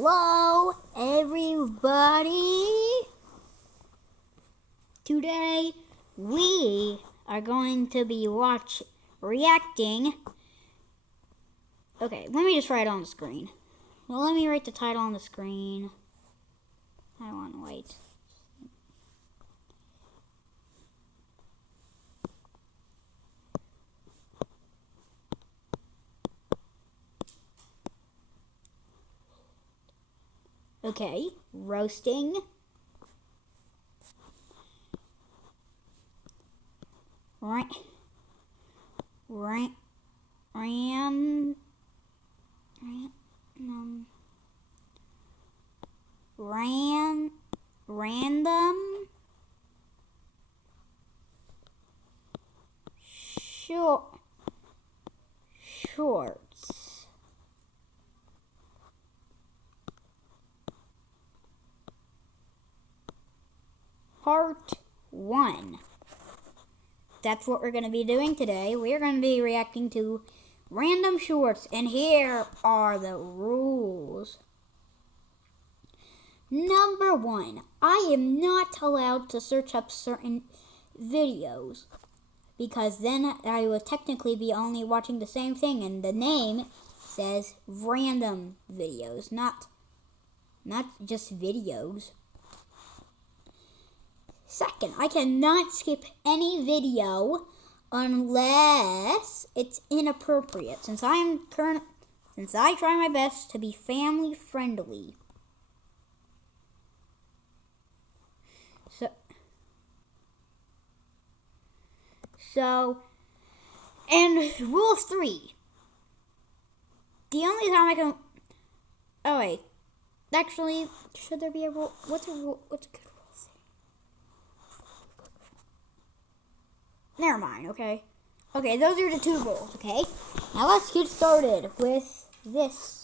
Hello, everybody. Today we are going to be reacting. Okay, let me just write on the screen. Well, let me write the title on the screen. I don't want to wait. Okay, roasting. Random shorts. Part 1. That's what we're going to be doing today. We're going to be reacting to random shorts, and here are the rules. Number 1, I am not allowed to search up certain videos, because then I would technically be only watching the same thing, and the name says random videos, not just videos. Second, I cannot skip any video unless it's inappropriate, since I try my best to be family friendly. And rule 3. The only time I can... Oh, wait. Actually, should there be a rule? What's a good rule? Never mind, okay? Okay, those are the 2 rules, okay? Now let's get started with this.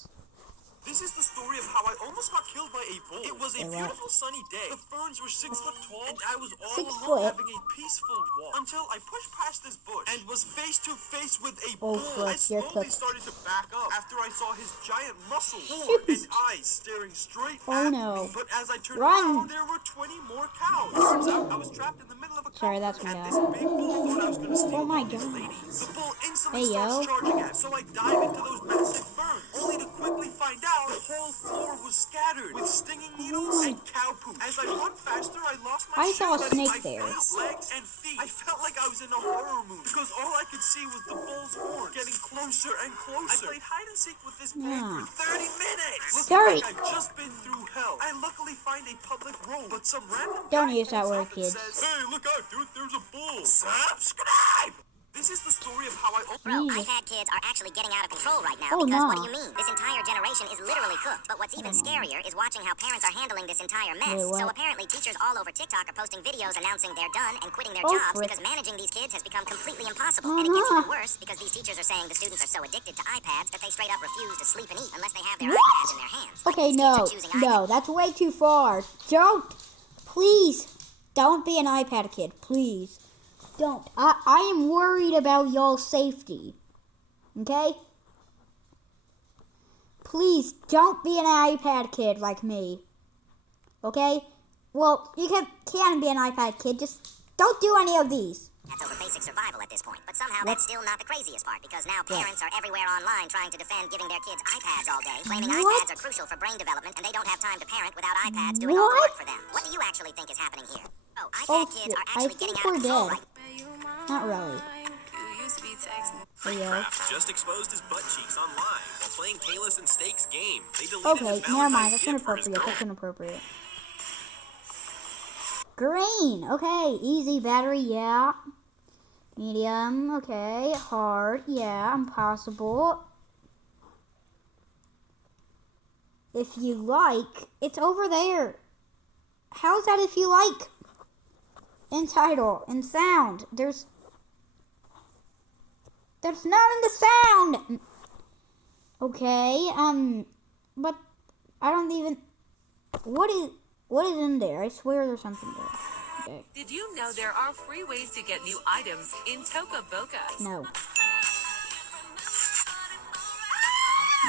This is the story of how I almost got killed by a bull. It was a beautiful sunny day. The ferns were 6 foot tall, and I was all alone having a peaceful walk. Until I pushed past this bush and was face to face with a bull. I slowly started to back up after I saw his giant muscles, horns, and eyes staring straight at me. But as I turned around, there were 20 more cows. Turns out I was trapped in the middle of a cow. That's my and this big bull thought I was going to steal all these ladies. The bull instantly starts charging at, so I dive into those massive ferns, only to quickly find out the whole floor was scattered with stinging needles and cow poop. As I run faster, I lost my saw a snake there. Face, legs, and feet. I felt like I was in a horror movie because all I could see was the bull's horn getting closer and closer. I played hide and seek with this bull for 30 minutes. Looking like I've just been through hell. I luckily find a public road, but some random Don't use that word, kids. Says, hey, look out, dude, there's a bull. Subscribe! This is the story of how I... Bro, iPad kids are actually getting out of control right now because what do you mean? This entire generation is literally cooked. But what's even scarier is watching how parents are handling this entire mess. So apparently teachers all over TikTok are posting videos announcing they're done and quitting their jobs because managing these kids has become completely impossible. And it gets even worse because these teachers are saying the students are so addicted to iPads that they straight up refuse to sleep and eat unless they have their iPads in their hands. Okay, no, that's way too far. Please, don't be an iPad kid, please. Don't. I am worried about y'all's safety. Okay? Please, don't be an iPad kid like me. Okay? Well, you can be an iPad kid, just don't do any of these. That's over basic survival at this point. But somehow that's still not the craziest part, because now parents are everywhere online trying to defend giving their kids iPads all day, claiming iPads are crucial for brain development and they don't have time to parent without iPads doing all the work for them. What do you actually think is happening here? Oh, iPad kids are actually getting out of control right now. Not really. Minecraft just exposed his butt cheeks online while playing Kalis and Steak's game. They deleted Okay, never mind. That's inappropriate. Green. Okay, easy. Battery, yeah. Medium, okay. Hard, yeah. Impossible. If you like, it's over there. How's that if you like? In title, in sound. There's not in the sound. Okay, but I don't even. What is in there? I swear there's something there. Okay. Did you know there are free ways to get new items in Toca Boca? No.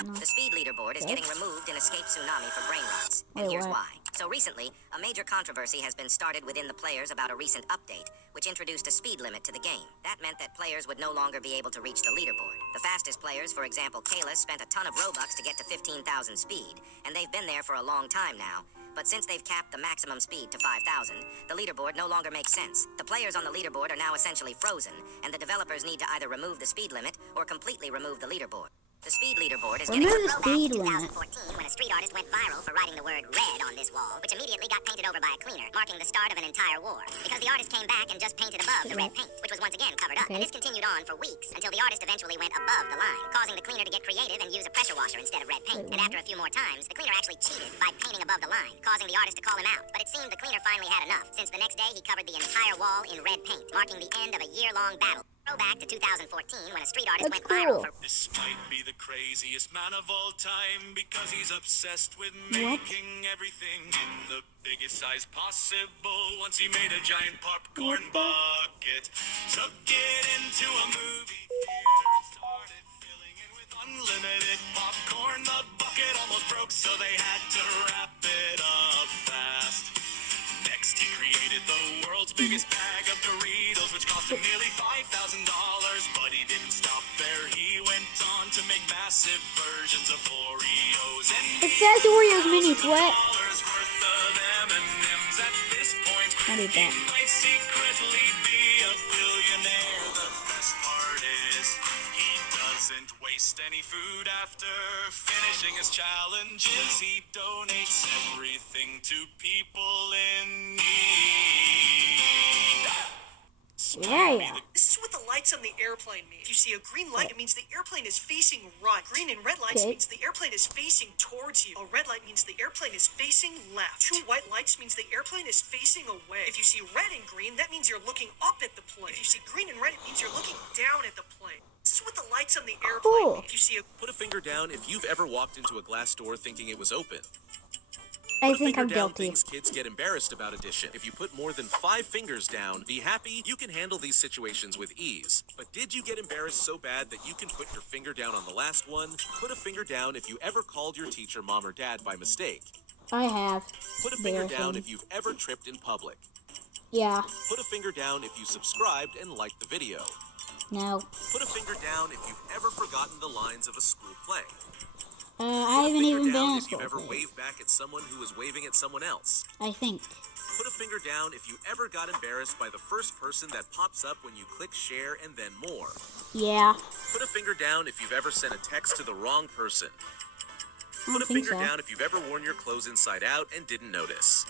The speed leaderboard is getting removed in Escape Tsunami for brain rots. And Wait, here's what? why. So recently, a major controversy has been started within the players about a recent update, which introduced a speed limit to the game. That meant that players would no longer be able to reach the leaderboard. The fastest players, for example, Kalis, spent a ton of Robux to get to 15,000 speed, and they've been there for a long time now. But since they've capped the maximum speed to 5,000, the leaderboard no longer makes sense. The players on the leaderboard are now essentially frozen, and the developers need to either remove the speed limit or completely remove the leaderboard. The speed leaderboard is getting Remove the throwback speed to limit. 2014 when a street artist went viral for writing the word red on this wall, which immediately got painted over by a cleaner, marking the start of an entire war. Because the artist came back and just painted above the red paint, which was once again covered up. And this continued on for weeks until the artist eventually went above the line, causing the cleaner to get creative and use a pressure washer instead of red paint. And after a few more times, the cleaner actually cheated by painting above the line, causing the artist to call him out. But it seemed the cleaner finally had enough, since the next day he covered the entire wall in red paint, marking the end of a year-long battle. Throwback to 2014 when a street artist That's went viral cool. for This might be the craziest man of all time because he's obsessed with making everything in the biggest size possible. Once he made a giant popcorn bucket, took it into a movie theater and started filling it with unlimited popcorn. The bucket almost broke, so they had to wrap it up fast. Next, he created the world's biggest bag of Doritos, which cost him nearly $5,000. But he didn't stop there. He went on to make massive versions of Oreos. And It says Oreos Minis. What? $1 worth of M&Ms at this point. What is He that? might secretly be a billionaire. The best part is he doesn't waste any food after finishing his challenges. He donates everything to people in need. Yeah. This is what the lights on the airplane mean. If you see a green light, it means the airplane is facing right. Green and red lights Okay. means the airplane is facing towards you. A red light means the airplane is facing left. Two white lights means the airplane is facing away. If you see red and green, that means you're looking up at the plane. If you see green and red, it means you're looking down at the plane. This is what the lights on the airplane Cool. mean. If you see a Put a finger down if you've ever walked into a glass door thinking it was open. I Put a think finger I'm down guilty. things kids get embarrassed about addition. If you put more than 5 fingers down, be happy you can handle these situations with ease. But did you get embarrassed so bad that you can put your finger down on the last one? Put a finger down if you ever called your teacher mom or dad by mistake. I have. Put a finger down Embarrassing. if you've ever tripped in public. Yeah. Put a finger down if you subscribed and liked the video. No. Put a finger down if you've ever forgotten the lines of a school play. I Put a haven't finger even been down in if school. you've ever waved back at someone who was waving at someone else. I think. Put a finger down if you ever got embarrassed by the first person that pops up when you click share and then more. Yeah. Put a finger down if you've ever sent a text to the wrong person. I Put don't a think finger so. down if you've ever worn your clothes inside out and didn't notice.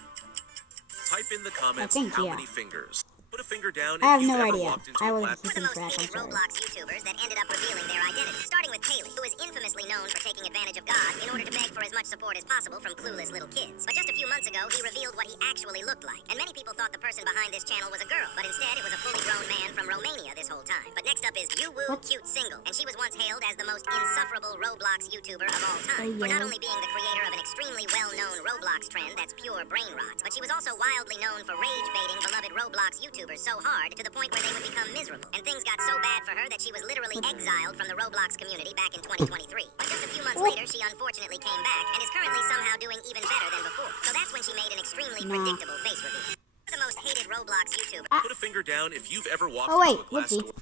Type in the comments think, how yeah. many fingers. Put a finger down I have if you've no ever idea. walked into I a wasn't class. One of the keeping most track. I'm hated sorry. Roblox YouTubers that ended up revealing their identity, starting with Kaylee, who is infamously known for taking advantage of God in order to beg for as much support as possible from clueless little kids. But just a few months ago, he revealed what he actually looked like, and many people thought the person behind this channel was a girl, but instead it was a fully grown man from Romania this whole time. But next up is Yuwu Cute Single, and she was once hailed as the most insufferable Roblox YouTuber of all time, for not only being the creator of an extremely well-known Roblox trend that's pure brain rot, but she was also wildly known for rage-baiting beloved Roblox YouTubers so hard to the point where they would become miserable. And things got so bad for her that she was literally exiled from the Roblox community back in 2023. But just a few months later, she unfortunately came back and is currently somehow doing even better than before. So that's when she made an extremely predictable face reveal. The most hated Roblox YouTuber. Put a finger down if you've ever walked Oh, wait, into a glass whoopsie. door.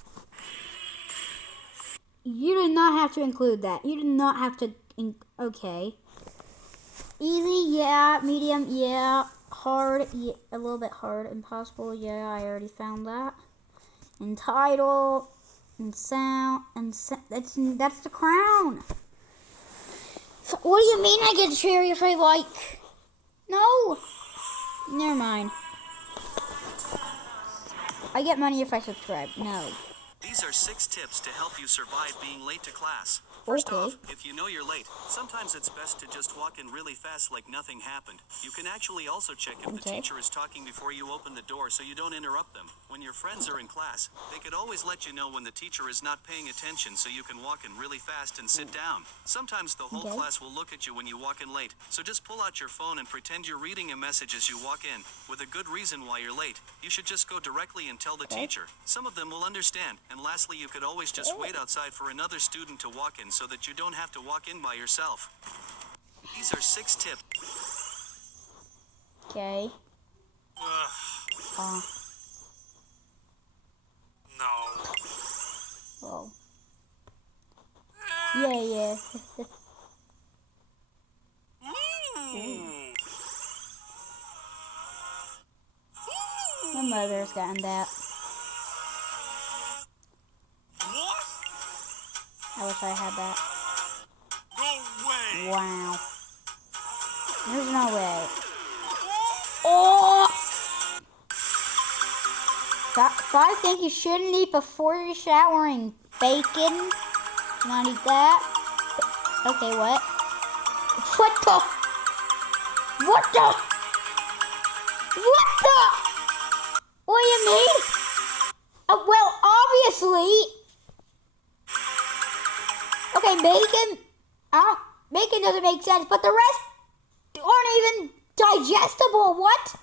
You did not have to include that. You did not have to. Okay. Easy, yeah. Medium, yeah. Hard, yeah. A little bit hard. Impossible, yeah. I already found that. And title, and sound, and that's the crown. So what do you mean I get a cherry if I like? No. Never mind. I get money if I subscribe. No. These are 6 tips to help you survive being late to class. First Okay. off, if you know you're late, sometimes it's best to just walk in really fast like nothing happened. You can actually also check if the Okay. teacher is talking before you open the door so you don't interrupt them. When your friends are in class, they could always let you know when the teacher is not paying attention so you can walk in really fast and sit down. Sometimes the whole Okay. class will look at you when you walk in late, so just pull out your phone and pretend you're reading a message as you walk in, with a good reason why you're late. You should just go directly and tell the teacher. Some of them will understand. And lastly, you could always just wait outside for another student to walk in so that you don't have to walk in by yourself. These are 6 tips. Okay. No. Whoa. Yeah. My mother's gotten that. What? I wish I had that. No way. Wow. There's no way. Oh! I think you shouldn't eat before you're showering. Bacon. Not eat that. Okay, what? What the? What the? What the? What do you mean? Well, obviously. Okay, bacon. Bacon doesn't make sense, but the rest aren't even digestible. What?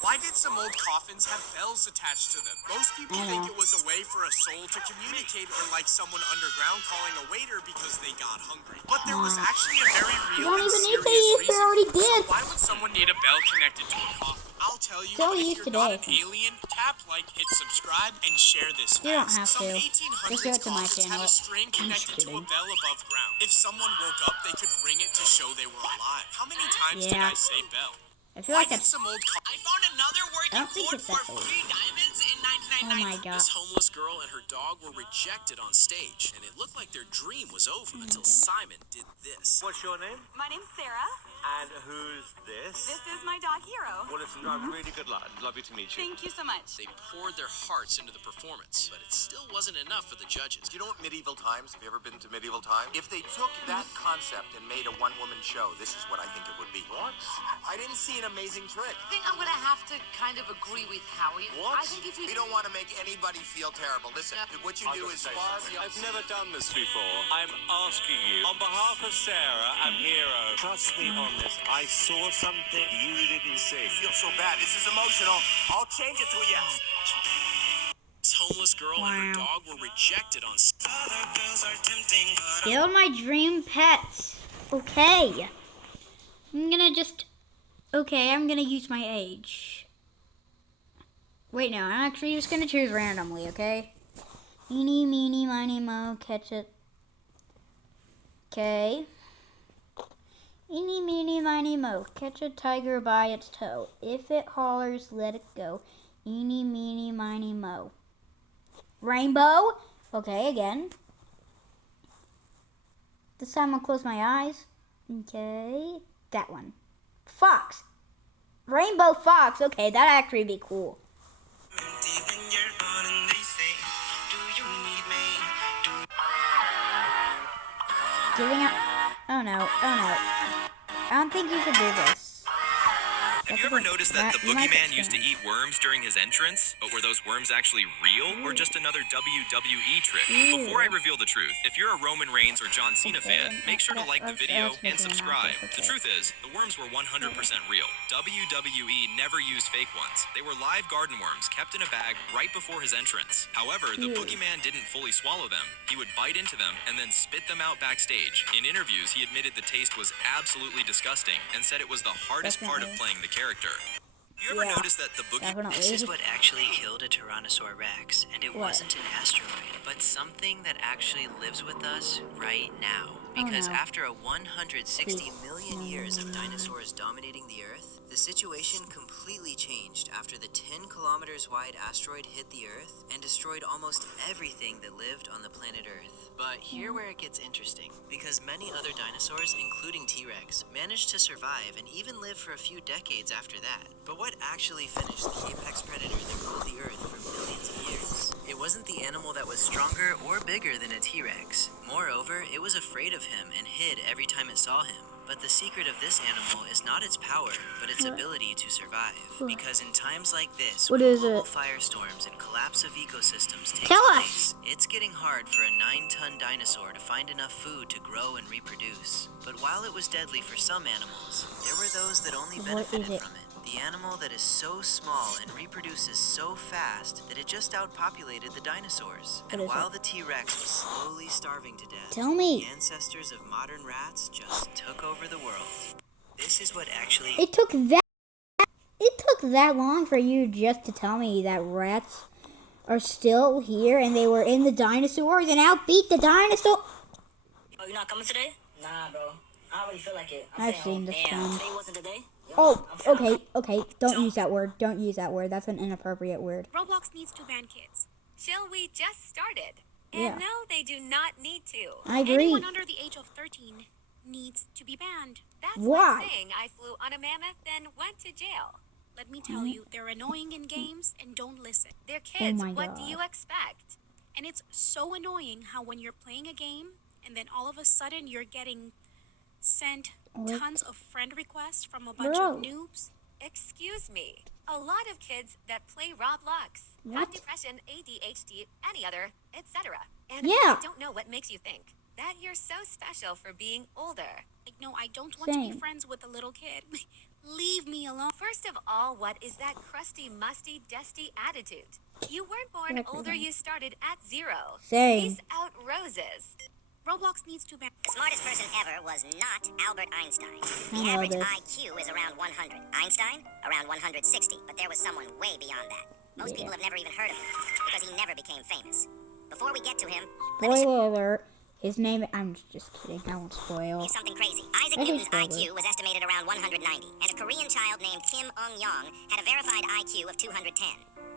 Why did some old coffins have bells attached to them? Most people think it was a way for a soul to communicate, or like someone underground calling a waiter because they got hungry. But there was actually a very real and serious reason. They already did. Why would someone need a bell connected to a coffin? I'll tell you, Still if used you're today, not an alien, tap like, hit subscribe, and share this. You don't have Some to. 1800s Just go to my coffins had channel. a string connected to a bell above ground. If someone woke up, they could ring it to show they were alive. How many times did I say bell? I feel like Why did that's. some old I found another I working don't think cord it's for that old. free diamonds in Oh 1999. my god. This homeless girl and her dog were rejected on stage, and it looked like their dream was over until Simon did this. What's your name? My name's Sarah. And who's this? This is my dog Hero. Well, it's really good luck. Lovely to meet you. Thank you so much. They poured their hearts into the performance, but it still wasn't enough for the judges. Do you know what medieval times? Have you ever been to medieval times? If they took that concept and made a one-woman show, this is what I think it would be. What? I didn't see an amazing trick. I think I'm gonna have to kind of agree with Howie. What? I think if you We don't want to make anybody feel terrible. Listen, what you do is spar the I've never done this before. I'm asking you, on behalf of Sarah and Hero, trust me on this. I saw something you didn't see. I feel so bad. This is emotional. I'll change it to a yes. This homeless girl and her dog were rejected on stage. Kill my dream pets. Okay. I'm gonna use my age. Wait, no, I'm actually just gonna choose randomly, okay? Eeny, meeny, miny, mo, catch it. Okay. Eeny, meeny, miny, mo, catch a tiger by its toe. If it hollers, let it go. Eeny, meeny, miny, mo. Rainbow. Okay, again. This time I'll close my eyes. Okay. That one. Fox. Rainbow fox. Okay, that'd actually be cool. Giving up. Oh no. I don't think you should do this. Have you ever noticed that the boogeyman used to eat worms during his entrance? But were those worms actually real or just another WWE trick? Before I reveal the truth, if you're a Roman Reigns or John Cena fan, make sure to like the video and subscribe. The truth is, the worms were 100% real. WWE never used fake ones. They were live garden worms kept in a bag right before his entrance. However, the boogeyman didn't fully swallow them. He would bite into them and then spit them out backstage. In interviews, he admitted the taste was absolutely disgusting and said it was the hardest part of playing the character. You ever notice that the boogeyman... This is what actually killed a Tyrannosaurus Rex, and it wasn't an asteroid, but something that actually lives with us right now. Because after 160 million years of dinosaurs dominating the Earth, the situation completely changed after the 10 kilometers wide asteroid hit the Earth and destroyed almost everything that lived on the planet Earth. But here where it gets interesting, because many other dinosaurs, including T-Rex, managed to survive and even live for a few decades after that. But what actually finished the apex predator that ruled the Earth for millions of years? It wasn't the animal that was stronger or bigger than a T-Rex. Moreover, it was afraid of him and hid every time it saw him. But the secret of this animal is not its power, but its ability to survive. Because in times like this, when global firestorms and collapse of ecosystems take place, it's getting hard for a 9-ton dinosaur to find enough food to grow and reproduce. But while it was deadly for some animals, there were those that only benefited from it. The animal that is so small and reproduces so fast that it just outpopulated the dinosaurs. And while the T-Rex was slowly starving to death, Tell me. the ancestors of modern rats just took over the world. This is what actually... It took that long for you just to tell me that rats are still here and they were in the dinosaurs and outbeat the dinosaur. Oh, you're not coming today? Nah, bro. I already feel like it. I've seen this one. Today wasn't today? Oh, okay. Don't use that word. Don't use that word. That's an inappropriate word. Roblox needs to ban kids. Chill, we just started. And Yeah. no, they do not need to. I agree. Anyone under the age of 13 needs to be banned. That's Why? like saying I flew on a mammoth, then went to jail. Let me tell you, they're annoying in games and don't listen. They're kids. my What do God. you expect? And it's so annoying how when you're playing a game and then all of a sudden you're getting sent What? tons of friend requests from a bunch Bro. of noobs. Excuse me. A lot of kids that play Roblox What? have depression, ADHD, any other, etc. And Yeah. I don't know what makes you think that you're so special for being older. Like, no, I don't want to be Same. friends with a little kid. Leave me alone. First of all, what is that crusty, musty, dusty attitude? You weren't born Correct me older, then. you started at 0. Same. Peace out, roses. Roblox needs to ban. The smartest person ever was not Albert Einstein. I The know average this. IQ is around 100. Einstein, around 160. But there was someone way beyond that. Most people have never even heard of him because he never became famous. Before we get to him, let me show Spoiler alert. His name, I'm just kidding. I won't spoil. you something crazy. Isaac I can Newton's spoil IQ was estimated around 190, and a Korean child named Kim Eung-yong had a verified IQ of 210.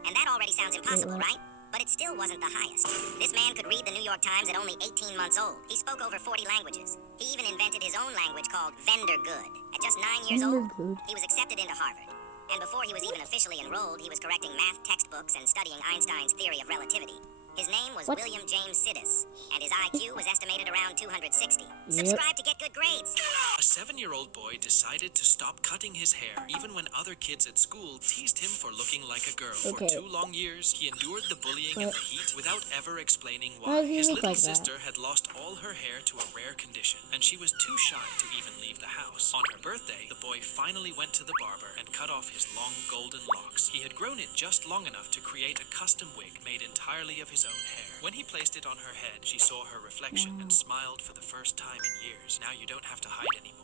And that already sounds impossible, what? right? But it still wasn't the highest. This man could read the New York Times at only 18 months old. He spoke over 40 languages. He even invented his own language called Vendergood. At just 9 years old, Vendergood. he was accepted into Harvard. And before he was even officially enrolled, he was correcting math textbooks and studying Einstein's theory of relativity. His name was What? William James Sidis, and his IQ was estimated around 260. Subscribe to get good grades. A 7-year-old boy decided to stop cutting his hair, even when other kids at school teased him for looking like a girl. Okay. For 2 long years, he endured the bullying and the heat without ever explaining Why why. does he His look little like that? sister had lost all her hair to a rare condition, and she was too shy to even leave the house. On her birthday, the boy finally went to the barber and cut off his long golden locks. He had grown it just long enough to create a custom wig made entirely of his own hair. When he placed it on her head, she saw her reflection and smiled for the first time in years. Now you don't have to hide anymore.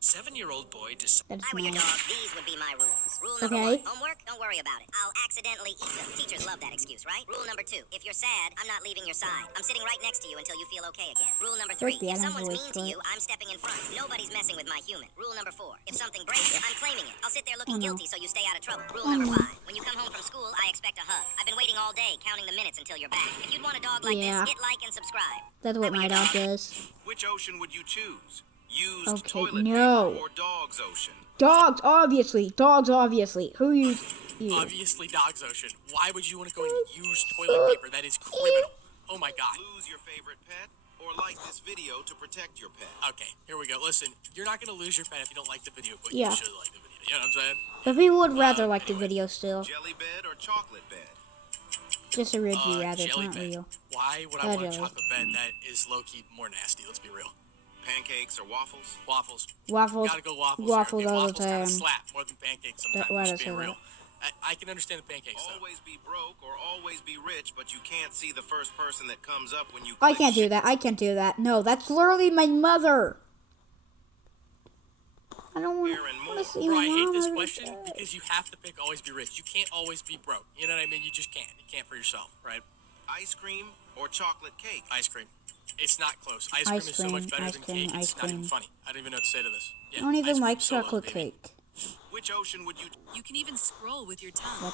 7-year-old boy decided... That's If I were your nice. dog, these would be my rules. Rule number Okay. 1, homework, don't worry about it. I'll accidentally eat them. Teachers love that excuse, right? Rule number 2, if you're sad, I'm not leaving your side. I'm sitting right next to you until you feel okay again. Rule number 3, the if animal's someone's voice, mean to you, I'm stepping in front. Nobody's messing with my human. Rule number 4, if something breaks, I'm claiming it. I'll sit there looking guilty so you stay out of trouble. Rule number 5, when you come home from school, I expect a hug. I've been waiting all day, counting the minutes until you're back. If you'd want a dog like Yeah. this, hit like and subscribe. That's what my dog does. Which ocean would you choose? Used Okay, toilet no. paper or dog's ocean? Dogs, obviously. Dogs, obviously. Who used... Obviously, Dog's Ocean. Why would you want to go and use toilet paper? That is criminal. Oh my god. Lose your favorite pet or like this video to protect your pet? Okay, here we go. Listen, you're not going to lose your pet if you don't like the video, but Yeah. you should like the video. You know what I'm saying? But people would rather like the video still. Jelly bed or chocolate bed? Just a review, rather. It's jelly not bed. real. Why would I Oh, want a jelly. chocolate bed that is low-key more nasty? Let's be real. Pancakes or waffles? Waffles. Waffles. Gotta go waffles. Waffles here. all the Waffles kind time. of slap more than pancakes sometimes. Why Just does being say real. I can understand the pancakes though. Always be broke or always be rich, but you can't see the first person that comes up when you I click can't do that. I can't do that. No, that's literally my mother. I don't want to see Bro, my I hate this mom question every day. because you have to pick always be rich. You can't always be broke. You know what I mean? You just can't. You can't for yourself, right? Ice cream or chocolate cake? Ice cream. It's not close. Ice cream is so much better ice than cream, cake. ice It's not even cream. funny. I don't even know what to say to this. I Yeah, don't even ice cream like solo, chocolate baby. cake. Which ocean would you... You can even scroll with your tongue.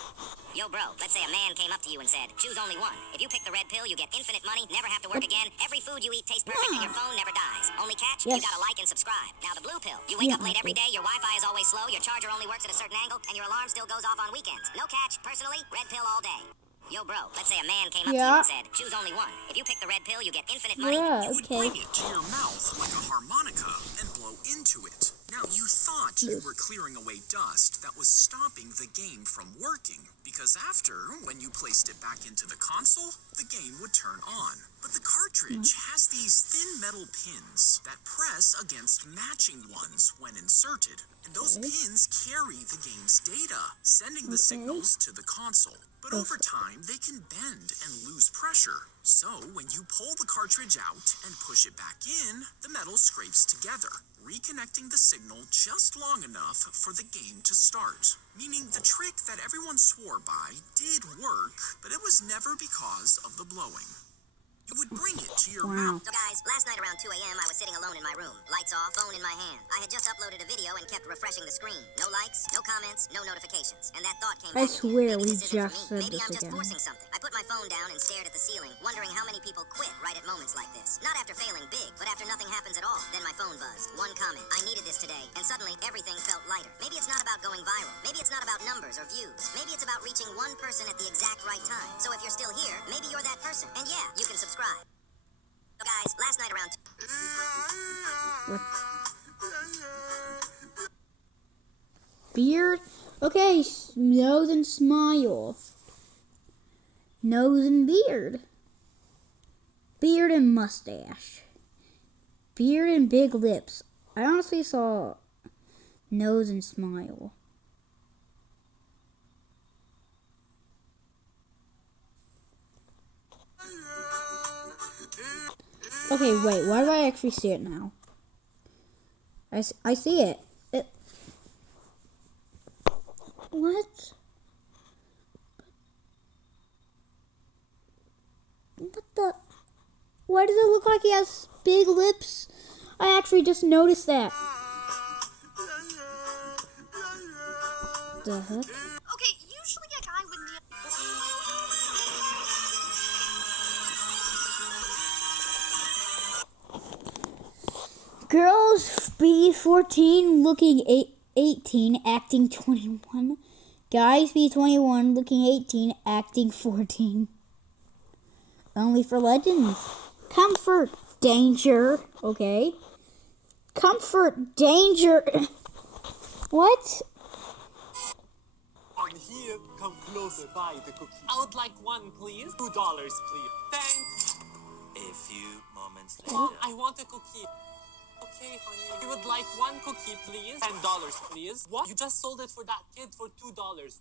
Yo, bro, let's say a man came up to you and said, choose only one. If you pick the red pill, you get infinite money, never have to work again. Every food you eat tastes perfect, and your phone never dies. Only catch, Yes. you gotta like and subscribe. Now, the blue pill, you wake Yeah, up late I every do. day, your Wi-Fi is always slow, your charger only works at a certain angle, and your alarm still goes off on weekends. No catch, personally, red pill all day. Yo, bro, let's say a man came up to you Yeah. and said, choose only one. If you pick the red pill, you get infinite money. Yeah, You would okay. bring it to your mouth like a harmonica and blow into it. Now, you thought you were clearing away dust that was stopping the game from working, because after, when you placed it back into the console, the game would turn on. But the cartridge has these thin metal pins that press against matching ones when inserted. And those pins carry the game's data, sending the signals to the console. But over time, they can bend and lose pressure. So, when you pull the cartridge out and push it back in, the metal scrapes together, reconnecting the signal just long enough for the game to start. Meaning the trick that everyone swore by did work, but it was never because of the blowing. You would bring it to your mouth. So guys, last night around 2 a.m. I was sitting alone in my room. Lights off, phone in my hand. I had just uploaded a video and kept refreshing the screen. No likes, no comments, no notifications. And that thought came I back to me. swear Maybe we this isn't just for me. said Maybe this I'm just again. forcing something. I put my phone down and stared at the ceiling, wondering how many people quit right at moments like this. Not after failing big, but after nothing happens at all. Then my phone buzzed. One comment. I needed this today. And suddenly everything felt lighter. Maybe it's not about going viral. Maybe it's not about numbers or views. Maybe it's about reaching one person at the exact right time. So if you're still here, maybe you're that person. And yeah, you can subscribe. So guys, last night around... Beard? Okay, nose and smile. Nose and beard. Beard and mustache. Beard and big lips. I honestly saw nose and smile. Okay, wait, why do I actually see it now? I see it. What? What the? Why does it look like he has big lips? I actually just noticed that. The heck? Okay, usually a guy would kneel. Girls be 14 looking 18 acting 21. Guys be 21 looking 18 acting 14. Only for legends. Comfort, danger. Okay. Comfort, danger. What? On here, come closer, buy the cookie. I would like one, please. $2, please. Thanks. A few moments later. Mom, I want a cookie. Okay, honey. You would like one cookie, please? $10, please. What? You just sold it for that kid for $2.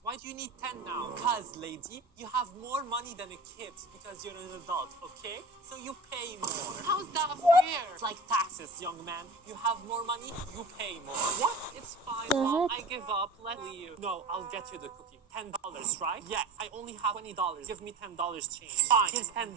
Why do you need 10 now? Cause, lady, you have more money than a kid because you're an adult, okay? So you pay more. How's that fair? It's like taxes, young man. You have more money, you pay more. What? It's fine, Mom. I give up. Let you. No, I'll get you the cookie. $10, right? Yes. I only have $20. Give me $10 change. Fine. Here's $10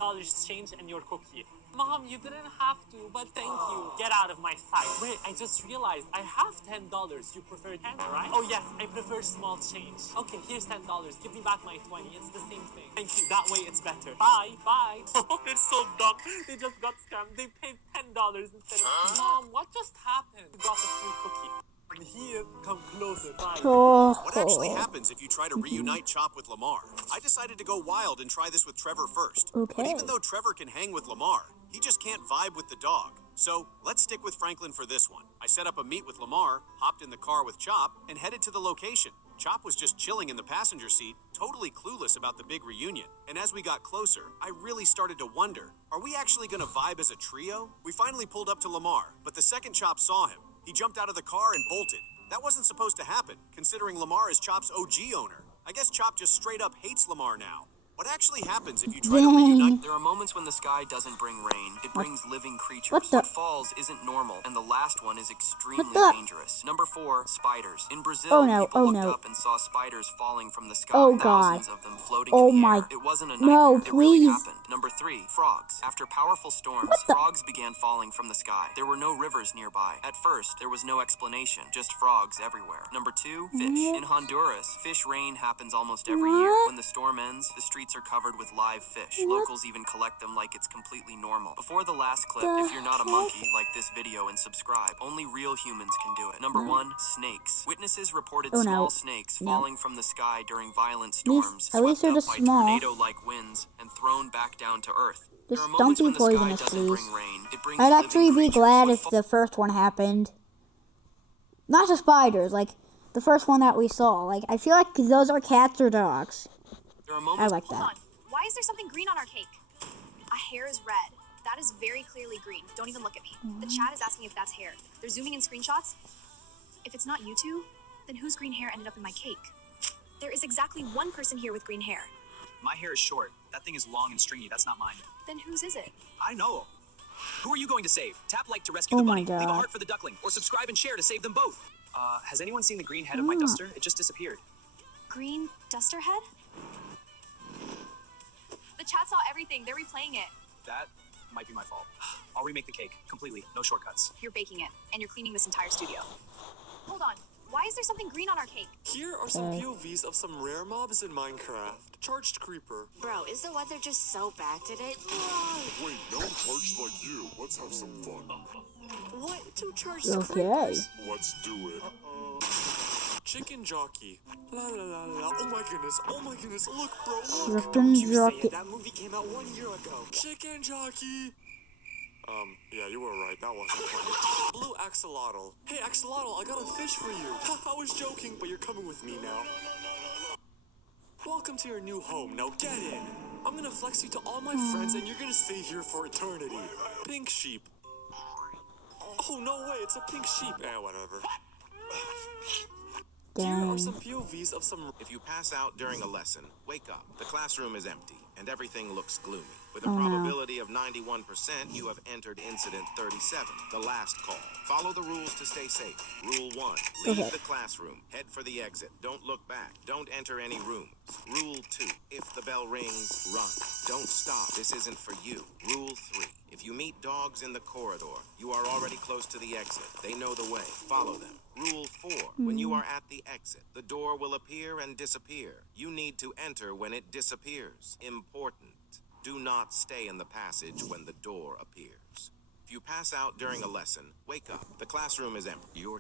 change and your cookie. Mom, you didn't have to, but thank you. Get out of my sight. Wait, I just realized I have $10. You prefer 10, right? Oh, yes, I prefer small change. Okay, here's $10. Give me back my 20. It's the same thing. Thank you. That way it's better. Bye. Bye. They're so dumb. They just got scammed. They paid $10 instead of... Mom, what just happened? You got a free cookie. And here, come closer. Bye. What actually happens if you try to reunite Chop with Lamar? I decided to go wild and try this with Trevor first. But Okay. even though Trevor can hang with Lamar, he just can't vibe with the dog. So let's stick with Franklin for this one. I set up a meet with Lamar, hopped in the car with Chop, and headed to the location. Chop was just chilling in the passenger seat, totally clueless about the big reunion. And as we got closer, I really started to wonder, are we actually gonna vibe as a trio? We finally pulled up to Lamar, but the second Chop saw him, he jumped out of the car and bolted. That wasn't supposed to happen, considering Lamar is Chop's OG owner. I guess Chop just straight up hates Lamar now. What actually happens if you try to reunite? There are moments when the sky doesn't bring rain. It brings living creatures. What the- What falls isn't normal, and the last one is extremely the- dangerous. Number 4, spiders. In Brazil, Oh, no. people Oh, looked no. up and saw spiders falling from the sky. Oh, God. Thousands of them floating Oh, in the my- air. It wasn't a No, nightmare. It really please. happened. Number 3, frogs. After powerful storms, frogs began falling from the sky. There were no rivers nearby. At first, there was no explanation, just frogs everywhere. Number 2, fish. In Honduras, fish rain happens almost every year. When the storm ends, the streets are covered with live fish. Locals even collect them like it's completely normal. Before the last clip, if you're not a monkey, like this video and subscribe. Only real humans can do it. Number 1, snakes. Witnesses reported Oh, no. small snakes No. falling from the sky during violent At least- storms, at least swept they're up just by small. tornado-like winds, and thrown back down to earth. Just There are don't moments be when the sky poisonous, doesn't please. bring rain. It brings I'd living actually be creatures. glad What if the first one happened. Not the spiders, like the first one that we saw. Like, I feel like those are cats or dogs. There are I moments like Hold that. on. Why is there something green on our cake? Our hair is red. That is very clearly green. Don't even look at me. The chat is asking if that's hair. They're zooming in screenshots. If it's not you two, then whose green hair ended up in my cake? There is exactly one person here with green hair. My hair is short. That thing is long and stringy. That's not mine. Then whose is it? I know. Who are you going to save? Tap like to rescue the bunny. Leave a heart for the duckling. Or subscribe and share to save them both. Has anyone seen the green head of my duster? It just disappeared. Green duster head? The chat saw everything. They're replaying it. That might be my fault. I'll remake the cake. Completely. No shortcuts. You're baking it, and you're cleaning this entire studio. Hold on. Why is there something green on our cake? Here are some POVs of some rare mobs in Minecraft. Charged Creeper. Bro, is the weather just so bad today? Wait, no one charged like you. Let's have some fun. What? Two charged creepers? Let's do it. Chicken Jockey. La la la la. Oh my goodness. Look, bro. Chicken Jockey. That movie came out 1 year ago. Chicken Jockey. Yeah, you were right. That wasn't funny. Blue Axolotl. Hey, Axolotl, I got a fish for you. I was joking, but you're coming with me now. Welcome to your new home. Now get in. I'm gonna flex you to all my friends, and you're gonna stay here for eternity. Pink Sheep. Oh, no way. It's a pink sheep. Whatever. Here are some POVs of some... If you pass out during a lesson, wake up. The classroom is empty, and everything looks gloomy. With a probability of 91%, you have entered incident 37, the last call. Follow the rules to stay safe. Rule 1, leave the classroom. Head for the exit. Don't look back. Don't enter any rooms. Rule 2, if the bell rings, run. Don't stop. This isn't for you. Rule 3, if you meet dogs in the corridor, you are already close to the exit. They know the way. Follow them. Rule 4, when you are at the exit, the door will appear and disappear. You need to enter when it disappears. Important. Do not stay in the passage when the door appears. If you pass out during a lesson, wake up. The classroom is empty. Your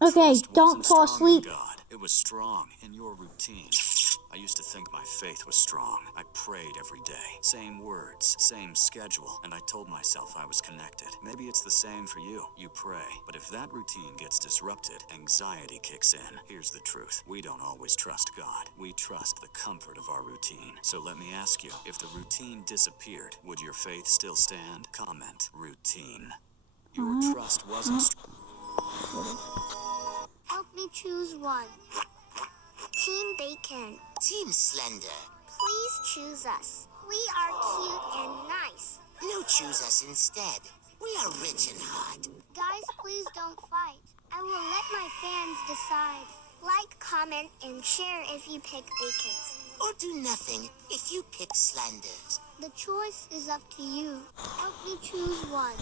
don't fall asleep. God, it was strong in your routine. I used to think my faith was strong. I prayed every day. Same words, same schedule, and I told myself I was connected. Maybe it's the same for you. You pray. But if that routine gets disrupted, anxiety kicks in. Here's the truth. We don't always trust God. We trust the comfort of our routine. So let me ask you, if the routine disappeared, would your faith still stand? Comment, routine. Your trust wasn't strong. Help me choose one. Team Bacon. Team Slender. Please choose us. We are cute and nice. No, choose us instead. We are rich and hot. Guys, please don't fight. I will let my fans decide. Like, comment, and share if you pick Bacons. Or do nothing if you pick Slanders. The choice is up to you. Help me choose one.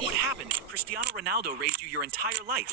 What happened if Cristiano Ronaldo raised you your entire life?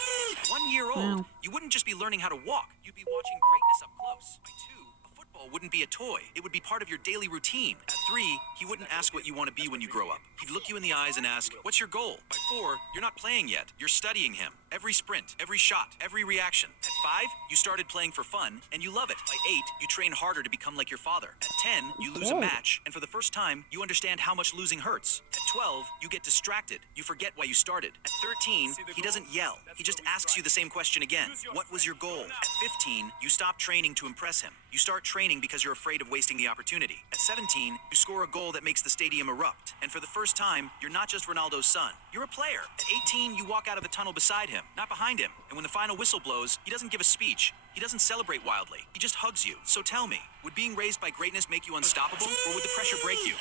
1 year old, you wouldn't just be learning how to walk, you'd be watching greatness up close. By 2, a football wouldn't be a toy. It would be part of your daily routine. At 3, he wouldn't ask what you want to be when you grow up. He'd look you in the eyes and ask, what's your goal? By 4, you're not playing yet. You're studying him. Every sprint, every shot, every reaction. At 5, you started playing for fun, and you love it. By 8, you train harder to become like your father. At 10, you lose a match, and for the first time, you understand how much losing hurts. At 12, you get distracted. You forget why you started. At 13, he doesn't yell. He just asks you the same question again. What was your goal? At 15, you stop training to impress him. You start training because you're afraid of wasting the opportunity. At 17, you score a goal that makes the stadium erupt. And for the first time, you're not just Ronaldo's son. You're a player. At 18, you walk out of the tunnel beside him, not behind him. And when the final whistle blows, he doesn't give a speech. He doesn't celebrate wildly. He just hugs you. So tell me, would being raised by greatness make you unstoppable, or would the pressure break you?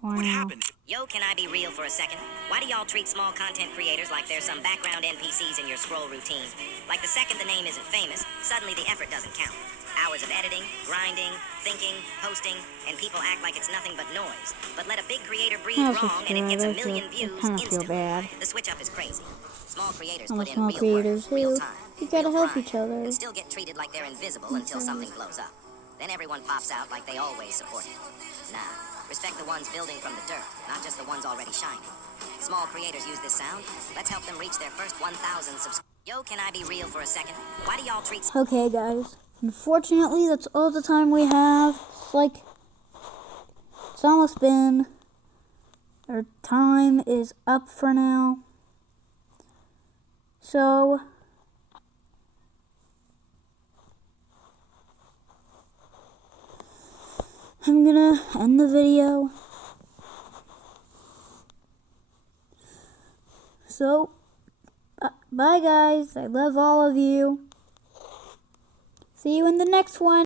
What happened? Yo, can I be real for a second? Why do y'all treat small content creators like they're some background NPCs in your scroll routine? Like the second the name isn't famous, suddenly the effort doesn't count. Hours of editing, grinding, thinking, posting, and people act like it's nothing but noise. But let a big creator breathe wrong and it gets a million views instantly. The switch up is crazy. Small creators put in real work, real time. You gotta help each other. And still get treated like they're invisible until something blows up. Then everyone pops out like they always support it. Nah, respect the ones building from the dirt, not just the ones already shining. Small creators use this sound. Let's help them reach their first 1,000 subscribers. Yo, can I be real for a second? Why do y'all treat... Okay, guys. Unfortunately, that's all the time we have. It's almost been... Our time is up for now. So... I'm gonna end the video. So, bye guys. I love all of you. See you in the next one.